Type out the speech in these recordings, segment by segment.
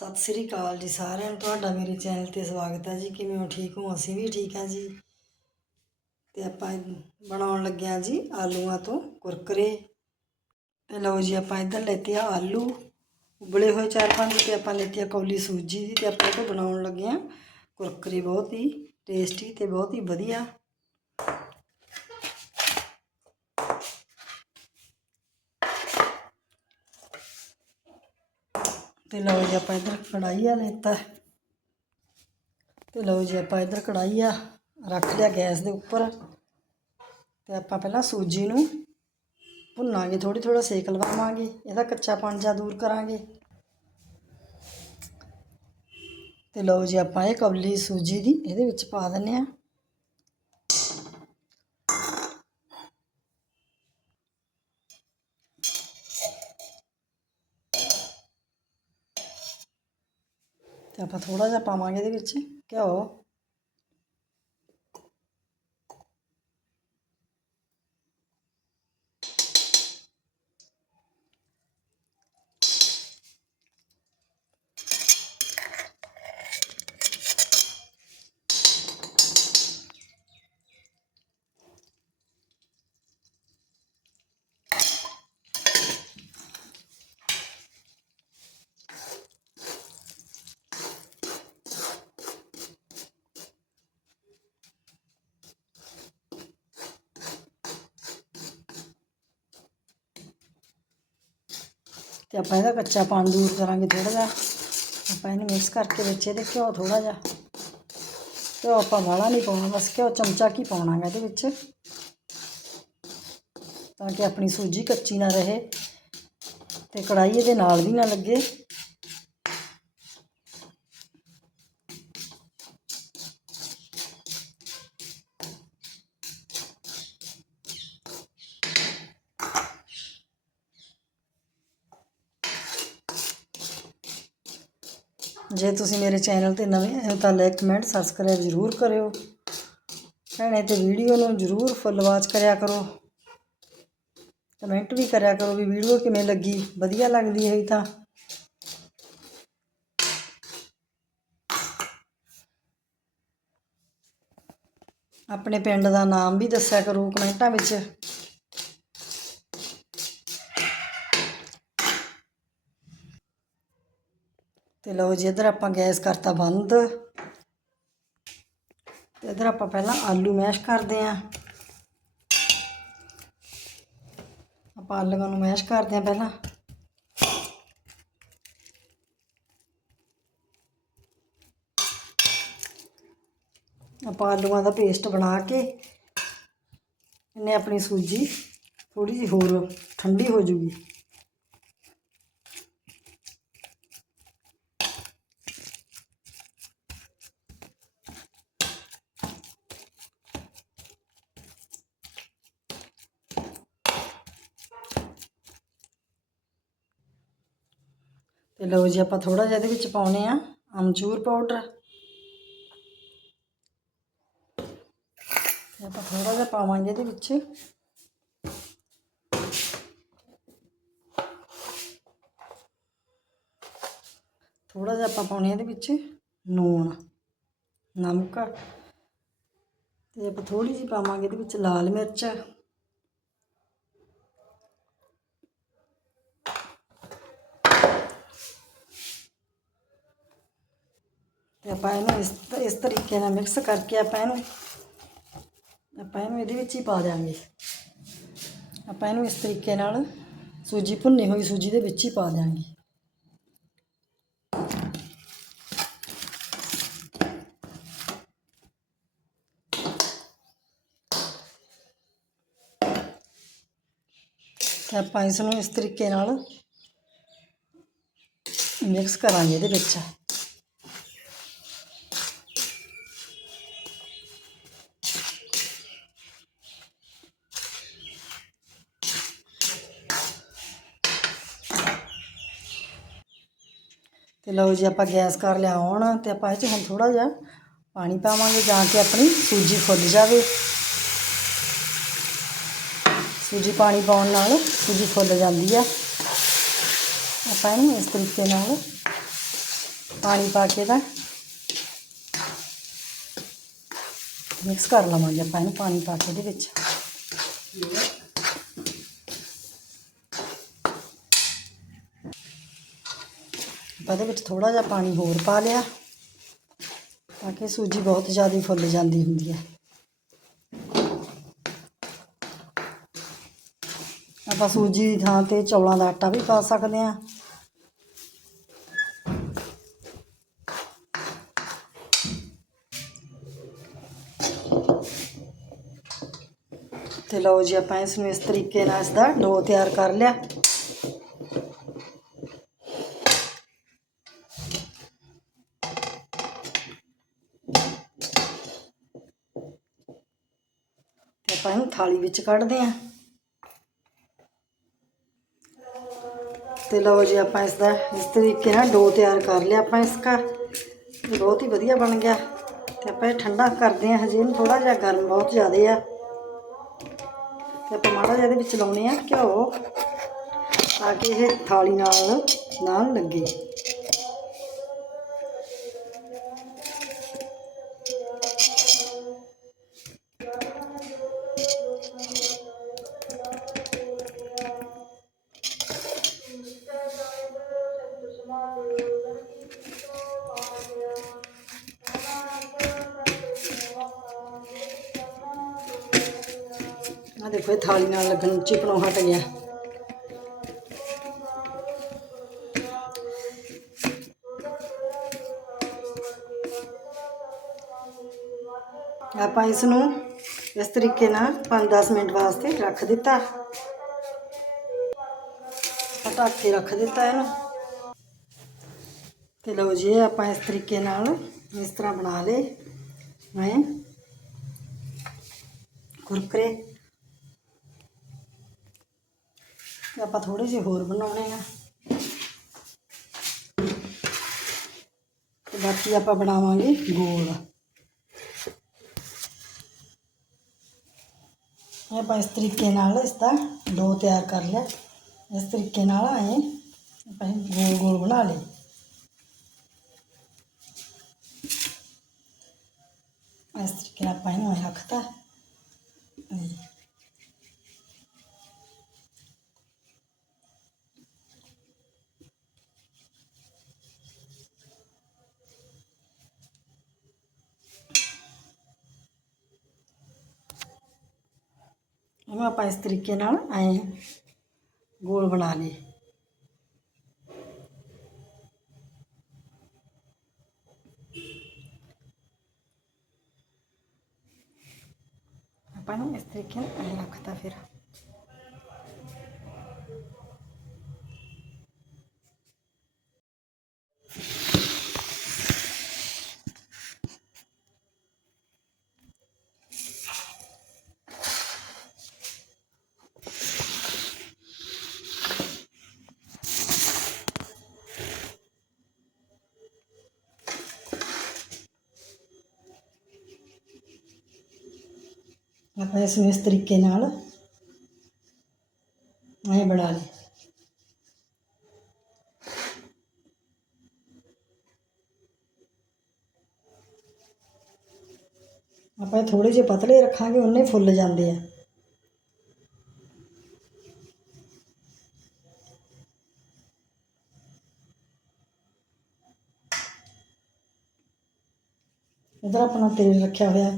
ਸਤਿ ਸ੍ਰੀ ਅਕਾਲ ਜੀ ਸਾਰਿਆਂ ਨੂੰ। ਤੁਹਾਡਾ ਮੇਰੇ ਚੈਨਲ ਤੇ ਸਵਾਗਤ ਹੈ ਜੀ। ਕਿਵੇਂ ਹੋ? ਠੀਕ ਹੋ? ਅਸੀਂ ਵੀ ਠੀਕ ਹਾਂ ਜੀ। ਤੇ ਆਪਾਂ ਬਣਾਉਣ ਲੱਗੇ ਹਾਂ ਜੀ ਆਲੂਆਂ ਤੋਂ ਕੁਰਕਰੇ। ਤੇ ਲਓ ਜੀ ਆਪਾਂ ਇੱਧਰ ਲੈਤੇ ਆ ਆਲੂ। ਉਬਲੇ ਹੋਏ ਚਾਰ ਪੰਜ ਤੇ ਆਪਾਂ ਲੈਤੀ ਆ ਕੌਲੀ ਸੂਜੀ ਦੀ ਤੇ ਆਪਾਂ ਇਹ ਬਣਾਉਣ ਲੱਗੇ ਹਾਂ ਕੁਰਕਰੇ। ਬਹੁਤ ਹੀ ਟੇਸਟੀ ਤੇ ਬਹੁਤ ਹੀ ਵਧੀਆ। ਤੇ ਲਓ ਜੀ ਆਪਾਂ ਇੱਧਰ ਕੜਾਈ ਆ ਲੈਤਾ ਤੇ ਲਓ ਜੀ ਆਪਾਂ ਇੱਧਰ ਕੜਾਈ ਰੱਖ ਲਿਆ ਗੈਸ ਦੇ ਉੱਪਰ। ਤੇ ਆਪਾਂ ਪਹਿਲਾਂ ਸੂਜੀ ਨੂੰ ਭੁੰਨਾਂਗੇ ਥੋੜੀ ਥੋੜਾ ਸੇਕ ਲਵਾਵਾਂਗੇ, ਇਹਦਾ ਕੱਚਾਪਣ ਜਿਹਾ ਦੂਰ ਕਰਾਂਗੇ। ਤੇ ਲਓ ਜੀ ਆਪਾਂ ਇਹ ਕਬਲੀ ਸੂਜੀ ਦੀ ਇਹਦੇ ਵਿੱਚ ਪਾ ਦਿੰਨੇ ਆ ਤੇ ਆਪਾਂ ਥੋੜਾ ਜਿਹਾ ਪਾਵਾਂਗੇ ਇਹਦੇ ਵਿੱਚ ਘਿਓ। ਤੇ ਆਪਾਂ ਇਹਦਾ ਕੱਚਾ ਪਾਣ ਦੂਰ ਕਰਾਂਗੇ ਥੋੜਾ ਜਿਹਾ। ਆਪਾਂ ਇਹਨੂੰ ਮਿਕਸ ਕਰਕੇ ਵਿੱਚ ਇਹਦੇ ਘਿਓ ਥੋੜਾ ਜਿਹਾ। ਘਿਓ ਆਪਾਂ ਵਾਲਾ ਨਹੀਂ ਪਾਉਣਾ, ਬਸ ਘਿਓ ਚਮਚਾ ਕੀ ਪਾਉਣਾ ਹੈ ਇਹਦੇ ਵਿੱਚ। ਤਾਂ ਕਿ ਆਪਣੀ ਸੂਜੀ ਕੱਚੀ ਨਾ ਰਹੇ ਤੇ ਕੜਾਈ ਇਹਦੇ ਨਾਲ ਵੀ ਨਾ ਲੱਗੇ। ਜੇ ਤੁਸੀਂ ਮੇਰੇ ਚੈਨਲ ਤੇ ਨਵੇਂ ਹੋ ਤਾਂ ਲਾਈਕ, ਕਮੈਂਟ ਸਬਸਕ੍ਰਾਈਬ ਜ਼ਰੂਰ ਕਰਿਓ। ਭੈਣੇ, ਤੇ ਵੀਡੀਓ ਨੂੰ ਜ਼ਰੂਰ ਫੁੱਲ ਵਾਚ ਕਰਿਆ ਕਰੋ। ਕਮੈਂਟ ਵੀ ਕਰਿਆ ਕਰੋ ਵੀ ਵੀਡੀਓ ਕਿਵੇਂ ਲੱਗੀ, ਵਧੀਆ ਲੱਗਦੀ ਹੈ ਤਾਂ। ਆਪਣੇ ਪਿੰਡ ਦਾ ਨਾਮ ਵੀ ਦੱਸਿਆ ਕਰੋ ਕਮੈਂਟਾਂ ਵਿੱਚ। ਤੇ ਲਓ ਜੀ, ਇੱਧਰ ਆਪਾਂ ਗੈਸ ਕਰਤਾ ਬੰਦ। ਤੇ ਇੱਧਰ ਆਪਾਂ ਪਹਿਲਾਂ ਆਲੂ ਮੈਸ਼ ਕਰਦੇ ਆਂ। ਆਪਾਂ ਆਲੂਆਂ ਨੂੰ ਮੈਸ਼ ਕਰਦੇ ਆਂ ਪਹਿਲਾਂ। ਆਪਾਂ ਆਲੂਆਂ ਦਾ ਪੇਸਟ ਬਣਾ ਕੇ ਇਹਨੇ ਆਪਣੀ ਸੂਜੀ ਥੋੜੀ ਜਿਹੀ ਹੋਰ ਠੰਡੀ ਹੋ ਜੂਗੀ। ਲਓ ਜੀ ਆਪਾਂ ਥੋੜਾ ਜਿਹਾ ਇਹਦੇ ਵਿੱਚ ਪਾਉਨੇ ਆ ਅਮਚੂਰ ਪਾਊਡਰ। ਤੇ ਆਪਾਂ ਥੋੜਾ ਜਿਹਾ ਪਾਵਾਂਗੇ ਇਹਦੇ ਵਿੱਚ। ਥੋੜਾ ਜਿਹਾ ਆਪਾਂ ਪਾਉਣੇ ਇਹਦੇ ਵਿੱਚ ਨੂਣ, ਨਮਕ। ਤੇ ਆਪਾਂ ਥੋੜੀ ਜਿਹੀ ਪਾਵਾਂਗੇ ਇਹਦੇ ਵਿੱਚ ਲਾਲ ਮਿਰਚ। ਤੇ ਆਪਾਂ ਇਹਨੂੰ ਇਸ ਇਸ ਤਰੀਕੇ ਨਾਲ ਮਿਕਸ ਕਰਕੇ ਆਪਾਂ ਇਹਨੂੰ ਆਪਾਂ ਇਹਨੂੰ ਇਹਦੇ ਵਿੱਚ ਹੀ ਪਾ ਦਿਆਂਗੇ। ਆਪਾਂ ਇਹਨੂੰ ਇਸ ਤਰੀਕੇ ਨਾਲ ਸੂਜੀ ਭੁੰਨੀ ਹੋਈ ਸੂਜੀ ਦੇ ਵਿੱਚ ਹੀ ਪਾ ਦਿਆਂਗੇ। ਤੇ ਆਪਾਂ ਇਸ ਨੂੰ ਇਸ ਤਰੀਕੇ ਨਾਲ ਮਿਕਸ ਕਰਾਂਗੇ ਇਹਦੇ ਵਿੱਚ। ਤੇ ਲਓ ਜੀ ਆਪਾਂ ਗੈਸ ਕਰ ਲਿਆ ਹੁਣ ਤੇ ਆਪਾਂ ਇਹ 'ਚ ਹੁਣ ਥੋੜਾ ਜਿਹਾ ਪਾਣੀ ਪਾਵਾਂਗੇ ਜਾਂ ਕਿ ਆਪਣੀ ਸੂਜੀ ਫੁੱਲ ਜਾਵੇ। ਸੂਜੀ ਪਾਣੀ ਪਾਉਣ ਨਾਲ ਸੂਜੀ ਫੁੱਲ ਜਾਂਦੀ ਆ। ਆਪਾਂ ਇਹਨੂੰ ਇਸ ਤਰੀਕੇ ਨਾਲ ਪਾਣੀ ਪਾ ਕੇ ਤਾਂ ਮਿਕਸ ਕਰ ਲਵਾਂਗੇ ਆਪਾਂ ਇਹਨੂੰ ਪਾਣੀ ਪਾ ਕੇ ਇਹਦੇ ਵਿੱਚ। ਆਪਾਂ ਇਹਦੇ ਵਿੱਚ ਥੋੜਾ ਜਿਹਾ ਪਾਣੀ ਹੋਰ ਪਾ ਲਿਆ ਤਾਂ ਕਿ ਸੂਜੀ ਬਹੁਤ ਜ਼ਿਆਦਾ ਫੁੱਲ ਜਾਂਦੀ ਹੁੰਦੀ ਹੈ। ਆਪਾਂ ਸੂਜੀ ਦੀ ਥਾਂ ਤੇ ਚੌਲਾਂ ਦਾ ਆਟਾ ਵੀ ਪਾ ਸਕਦੇ ਹਾਂ। ਤੇ ਲਓ ਜੀ ਆਪਾਂ ਇਸ ਨੂੰ ਇਸ ਤਰੀਕੇ ਨਾਲ ਇਸ ਦਾ ਡੋ ਤਿਆਰ ਕਰ ਲਿਆ ਤੇ ਆਪਾਂ ਇਹਨੂੰ ਥਾਲੀ ਵਿੱਚ ਕੱਢਦੇ ਹਾਂ ਤੇ ਲਓ ਜੀ ਆਪਾਂ ਇਸ ਦਾ ਇਸ ਤਰੀਕੇ ਨਾਲ ਡੋ ਤਿਆਰ ਕਰ ਲਿਆ ਆਪਾਂ ਇਸ ਦਾ ਬਹੁਤ ਹੀ ਵਧੀਆ ਬਣ ਗਿਆ। ਤੇ ਆਪਾਂ ਇਹ ਠੰਡਾ ਕਰਦੇ ਹਾਂ ਹਜੇ ਇਹਨੂੰ ਥੋੜਾ ਜਿਹਾ ਗਰਮ ਬਹੁਤ ਜ਼ਿਆਦਾ ਆ। ਤੇ ਆਪਾਂ ਮਾੜਾ ਜਿਹਾ ਇਹਦੇ ਵਿੱਚ ਲਾਉਣੇ ਆ ਘਿਓ, ਤਾਂ ਕਿ ਇਹ ਥਾਲੀ ਨਾਲ ਨਾ ਲੱਗੇ। ਦੇਖੋ ਇਹ ਥਾਲੀ ਨਾਲ ਲੱਗਣ ਚਿਪਣੋਂ ਹਟ ਗਿਆ। ਆਪਾਂ ਇਸ ਨੂੰ ਇਸ ਤਰੀਕੇ ਨਾਲ 5-10 ਮਿੰਟ ਵਾਸਤੇ ਰੱਖ ਦਿੱਤਾ। ਢੱਕ ਕੇ ਰੱਖ ਦਿੱਤਾ ਇਹਨੂੰ। ਤੇ ਲਓ ਜੀ ਆਪਾਂ ਇਸ ਤਰੀਕੇ ਨਾਲ ਇਸ ਤਰ੍ਹਾਂ ਬਣਾ ਲਏ। ਮੈਂ ਕੁਰਕਰੇ ਤੇ ਆਪਾਂ ਥੋੜੇ ਜਿਹੇ ਹੋਰ ਬਣਾਉਣੇ ਆ। ਤੇ ਬਾਕੀ ਆਪਾਂ ਬਣਾਵਾਂਗੇ ਗੋਲ। ਇਹ ਆਪਾਂ ਇਸ ਤਰੀਕੇ ਨਾਲ ਇਸ ਦਾ ਡੋ ਤਿਆਰ ਕਰ ਲਿਆ। ਇਸ ਤਰੀਕੇ ਨਾਲ ਆਏ ਆਪਾਂ ਇਹ ਗੋਲ ਗੋਲ ਬਣਾ ਲਏ। ਇਸ ਤਰੀਕੇ ਨਾਲ ਆਪਾਂ ਇਹਨੂੰ ਐਂ ਰੱਖਤਾ। ਉਹਨੂੰ ਆਪਾਂ ਇਸ ਤਰੀਕੇ ਨਾਲ ਐਂ ਗੋਲ ਬਣਾ ਲਏ ਆਪਾਂ ਨੂੰ ਇਸ ਤਰੀਕੇ ਨਾਲ ਐਂ ਰੱਖਤਾ ਫਿਰ। ਆਪਾਂ ਇਸ ਨੂੰ ਇਸ ਤਰੀਕੇ ਨਾਲ ਐਂ ਬਣਾ ਲਏ ਆਪਾਂ ਥੋੜੇ ਜਿਹੇ ਪਤਲੇ ਰੱਖਾਂਗੇ ਉਹਨੇ ਫੁੱਲ ਜਾਂਦੇ ਆ ਇਧਰ ਆਪਣਾ ਤੇਲ ਰੱਖਿਆ ਹੋਇਆ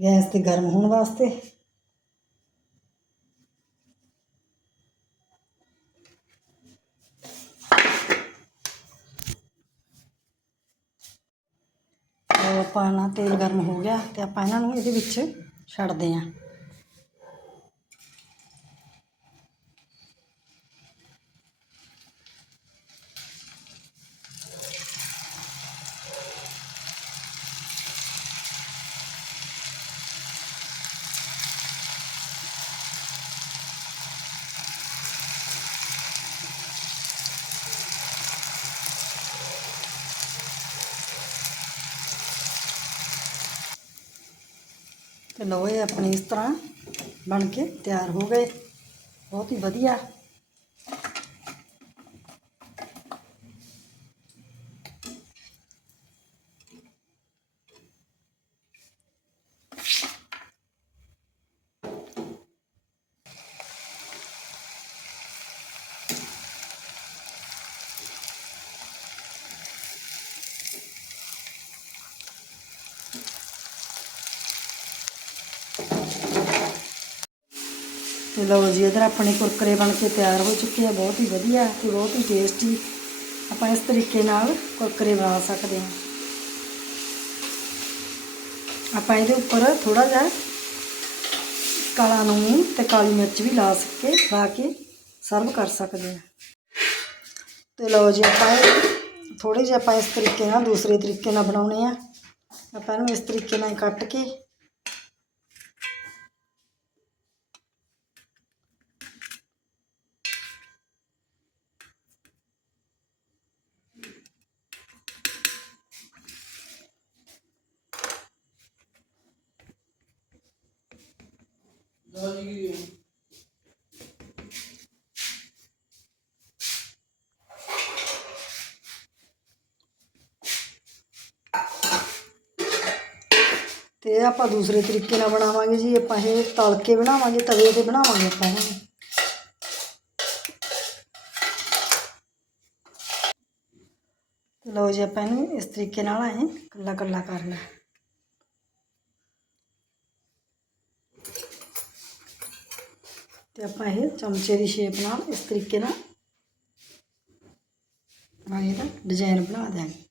ਗੈਸ ਤੇ ਗਰਮ ਹੋਣ ਵਾਸਤੇ। ਆਪਾਂ ਨਾ ਤੇਲ ਗਰਮ ਹੋ ਗਿਆ ਤੇ ਆਪਾਂ ਇਹਨਾਂ ਨੂੰ ਇਹਦੇ ਵਿੱਚ ਛੱਡਦੇ ਆਂ ਤੇ ਲਓ ਇਹ ਆਪਣੇ ਇਸ ਤਰ੍ਹਾਂ ਬਣ ਕੇ ਤਿਆਰ ਹੋ ਗਏ। ਬਹੁਤ ਹੀ ਵਧੀਆ। ਤੇ ਲਓ ਜੀ, ਇਧਰ ਆਪਣੇ ਕੁਰਕਰੇ ਬਣ ਕੇ ਤਿਆਰ ਹੋ ਚੁੱਕੇ ਆ, ਬਹੁਤ ਹੀ ਵਧੀਆ ਤੇ ਬਹੁਤ ਹੀ ਟੇਸਟੀ ਆਪਾਂ ਇਸ ਤਰੀਕੇ ਨਾਲ ਕੁਰਕਰੇ ਬਣਾ ਸਕਦੇ ਹਾਂ। ਆਪਾਂ ਇਹਦੇ ਉੱਪਰ ਥੋੜਾ ਜਿਹਾ ਕਾਲਾ ਨੂਣ ਤੇ ਕਾਲੀ ਮਿਰਚ ਵੀ ਲਾ ਸਕੇ ਲਾ ਕੇ ਸਰਵ ਕਰ ਸਕਦੇ ਹਾਂ। ਤੇ ਲਓ ਜੀ, ਆਪਾਂ ਥੋੜੇ ਜਿਹਾ ਆਪਾਂ ਇਸ ਤਰੀਕੇ ਨਾਲ, ਦੂਸਰੇ ਤਰੀਕੇ ਨਾਲ ਬਣਾਉਣੇ ਆ। ਆਪਾਂ ਇਹਨੂੰ ਇਸ ਤਰੀਕੇ ਨਾਲ ਕੱਟ ਕੇ ਤੇ ਇਹ ਆਪਾਂ ਦੂਸਰੇ ਤਰੀਕੇ ਨਾਲ ਬਣਾਵਾਂਗੇ ਜੀ, ਆਪਾਂ ਇਹ ਤਲ ਕੇ ਬਣਾਵਾਂਗੇ, ਤਵੇ ਤੇ ਬਣਾਵਾਂਗੇ ਆਪਾਂ ਇਹਨਾਂ। ਲਓ ਜੀ, ਆਪਾਂ ਇਹਨੂੰ ਇਸ ਤਰੀਕੇ ਨਾਲ ਐ ਕੱਲਾ ਕੱਲਾ ਕਰਨਾ ਤੇ ਆਪਾਂ ਇਹ ਚਮਚੇ ਦੀ ਸ਼ੇਪ ਨਾਲ ਇਸ ਤਰੀਕੇ ਨਾਲ ਆਪਾਂ ਇਹਦਾ ਡਿਜ਼ਾਈਨ ਬਣਾ ਦਿਆਂਗੇ।